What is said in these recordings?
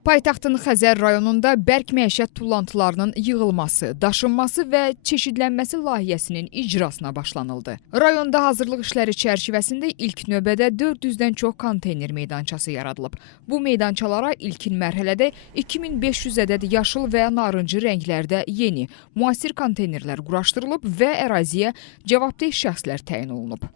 Paytaxtın Xəzər rayonunda bərk məişət tullantılarının yığılması, daşınması və çeşidlənməsi layihəsinin icrasına başlanıldı. Rayonda hazırlıq işləri çərçivəsində ilk növbədə 400-dən çox konteyner meydançası yaradılıb. Bu meydançalara ilkin mərhələdə 2500 ədəd yaşıl və narıncı rənglərdə yeni, müasir konteynerlər quraşdırılıb və əraziyə cavabdeh şəxslər təyin olunub.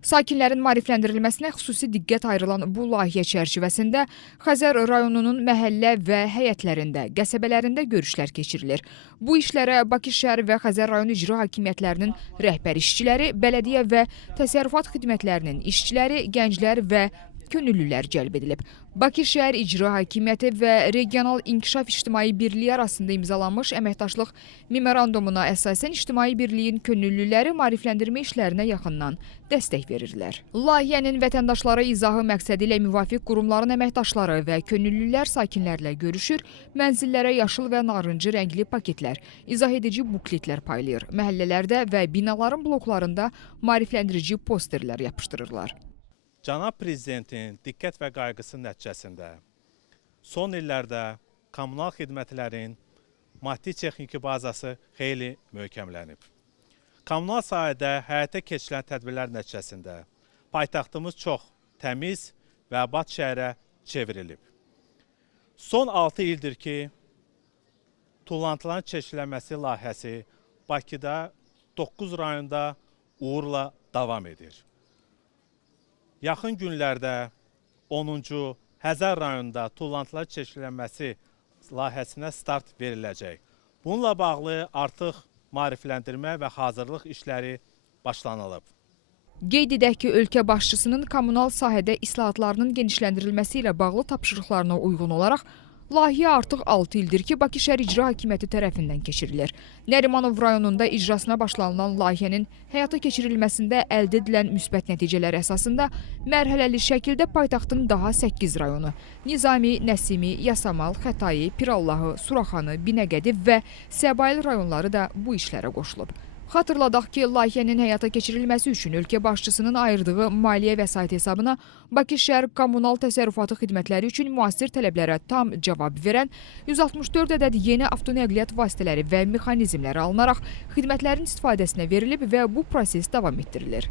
Sakinlərin maarifləndirilməsinə xüsusi diqqət ayrılan bu layihə çərçivəsində Xəzər rayonunun məhəllə və həyətlərində, qəsəbələrində görüşlər keçirilir. Bu işlərə Bakı şəhər və Xəzər rayon icra hakimiyyətlərinin rəhbər işçiləri, bələdiyyə və təsərrüfat xidmətlərinin işçiləri, gənclər və könüllülər cəlb edilib. Bakı şəhər icra hakimiyyəti və Regional İnkişaf İctimai Birliyi arasında imzalanmış əməkdaşlıq memorandumuna əsasən İctimai Birliyin könüllüləri maarifləndirmə işlərinə yaxından dəstək verirlər. Layihənin vətəndaşlara izahı məqsədi ilə müvafiq qurumların əməkdaşları və könüllülər sakinlərlə görüşür, mənzillərə yaşıl və narıncı rəngli paketlər, izah edici bukletlər paylayır, məhəllələrdə və binaların bloklarında maarifləndirici posterlər yapışdırırlar. Cənab Prezidentin diqqət və qayğısı nəticəsində son illərdə kommunal xidmətlərin maddi-texniki bazası xeyli möhkəmlənib. Kommunal sahədə həyata keçirilən tədbirlər nəticəsində paytaxtımız çox təmiz və abad şəhərə çevrilib. Son 6 ildir ki, tullantıların çeşidlənməsi layihəsi Bakıda 9 rayonda uğurla davam edir. Yaxın günlərdə 10-cu Xəzər rayonunda tullantılar çeşidlənməsi layihəsinə start veriləcək. Bununla bağlı artıq maarifləndirmə və hazırlıq işləri başlanılıb. Qeyd edək ki, ölkə başçısının kommunal sahədə islahatlarının genişləndirilməsi ilə bağlı tapşırıqlarına uyğun olaraq layihə artıq 6 ildir ki, Bakı şəhər icra hakimiyyəti tərəfindən keçirilir. Nərimanov rayonunda icrasına başlanılan layihənin həyata keçirilməsində əldə edilən müsbət nəticələr əsasında mərhələli şəkildə paytaxtın daha 8 rayonu Nizami, Nəsimi, Yasamal, Xətai, Pirallahı, Suraxanı, Binəqədi və Səbail rayonları da bu işlərə qoşulub. Xatırladaq ki, layihənin həyata keçirilməsi üçün ölkə başçısının ayırdığı maliyyə vəsait hesabına Bakı şəhər kommunal təsərrüfatı xidmətləri üçün müasir tələblərə tam cavab verən 164 ədəd yeni avtonəqliyyat vasitələri və mexanizmləri alınaraq xidmətlərin istifadəsinə verilib və bu proses davam etdirilir.